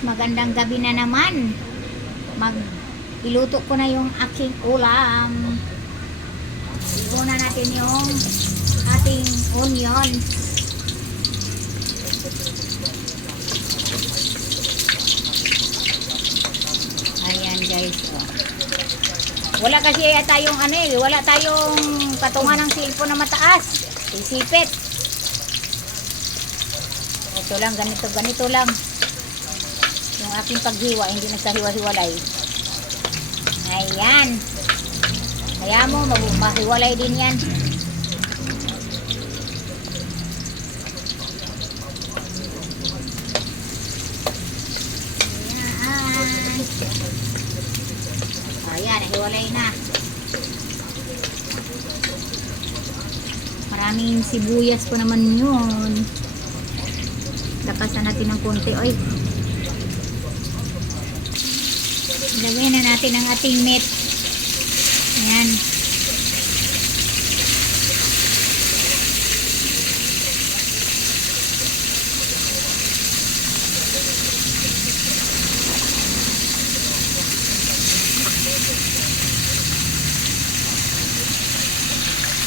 guys, magandang gabi na naman. Iluto ko na yung aking ulam. Una natin yung ating onion. Ayan guys. Wala kasi tayong wala tayong patungan ng cellphone na mataas. Isipit. Ito lang, ganito lang. Yung aking paghiwa, hindi nagkahiwa-hiwalay. Ayan. Kaya mo, mahiwalay din yan. Ayan, nahiwalay na. Maraming sibuyas po naman yun. Lakasan natin ng konti. Oy. Ilagay na natin ang ating meat. Ayan.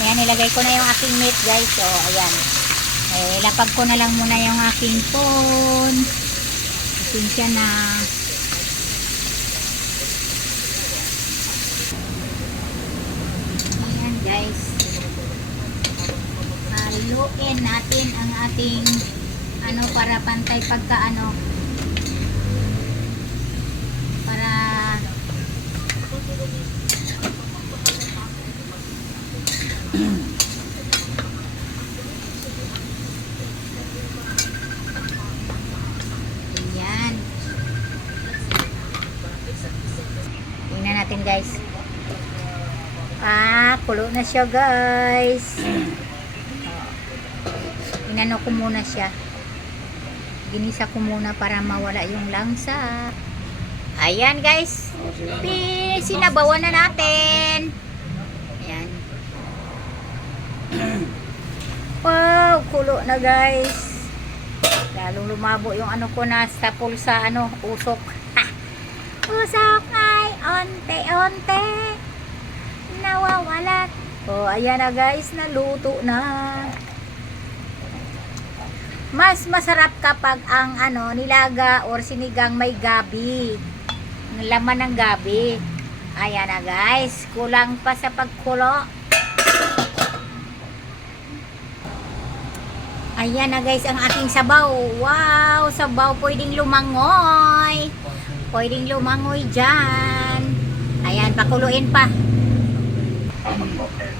Ayan, nilagay ko na yung aking meat guys. So, ayan. Lapag ko na lang muna yung aking phone. Pasensya na. Ayan guys. Haluin natin ang ating para pantay pagka para ayan. Tingnan natin guys. Kulo na siya guys. Inano ko muna siya. Ginisa ko muna para mawala yung langsa. Ayan guys. Sinabawan na natin. Ayan. Wow, kulo na guys. Lalong lumabo yung ko na sa pulsa usok. Usok ay onte-onte nawawalat. Ayan na guys, naluto na. Mas masarap kapag ang nilaga or sinigang may gabi. Laman ng gabi. Ayan na guys, kulang pa sa pagkulo. Ayan na guys ang aking sabaw. Wow, sabaw pwedeng lumangoy. Pwedeng lumangoy dyan. Ayan, pakuluin pa.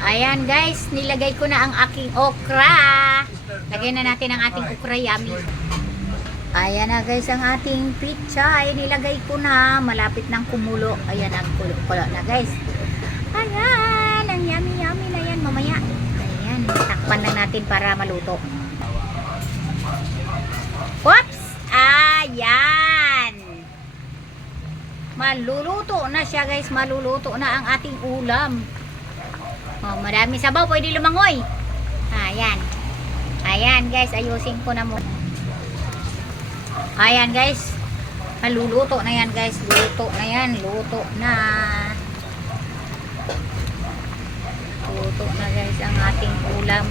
Ayan guys, nilagay ko na ang aking okra. Lagyan na natin ang ating okra, yummy. Ayan na guys ang ating pichay. Nilagay ko na, malapit ng kumulo. Ayan, ang kulo na guys. Ayan, ang yummy na yan mamaya. Ayan, takpan lang natin para maluto. Whoops! Ayan. Maluluto na siya guys, maluluto na ang ating ulam. Marami sabaw, pwede lumangoy. Ayan. Ayan guys, ayusin ko na muna. Ayan guys. Maluluto na yan guys. Luto na yan. Luto na. Luto na guys ang ating ulam.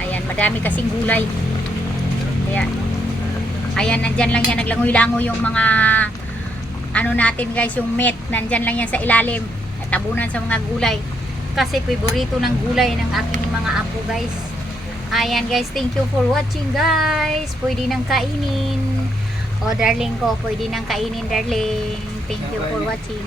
Ayan, madami kasing gulay. Ayan. Ayan, nandyan lang yan. Naglangoy-langoy yung mga natin guys, yung meat. Nandyan lang yan sa ilalim. Tabunan sa mga gulay. Kasi favorito ng gulay ng aking mga apo guys. Ayan guys, thank you for watching guys. Pwede nang kainin. Darling ko, pwede nang kainin darling. Thank you for watching.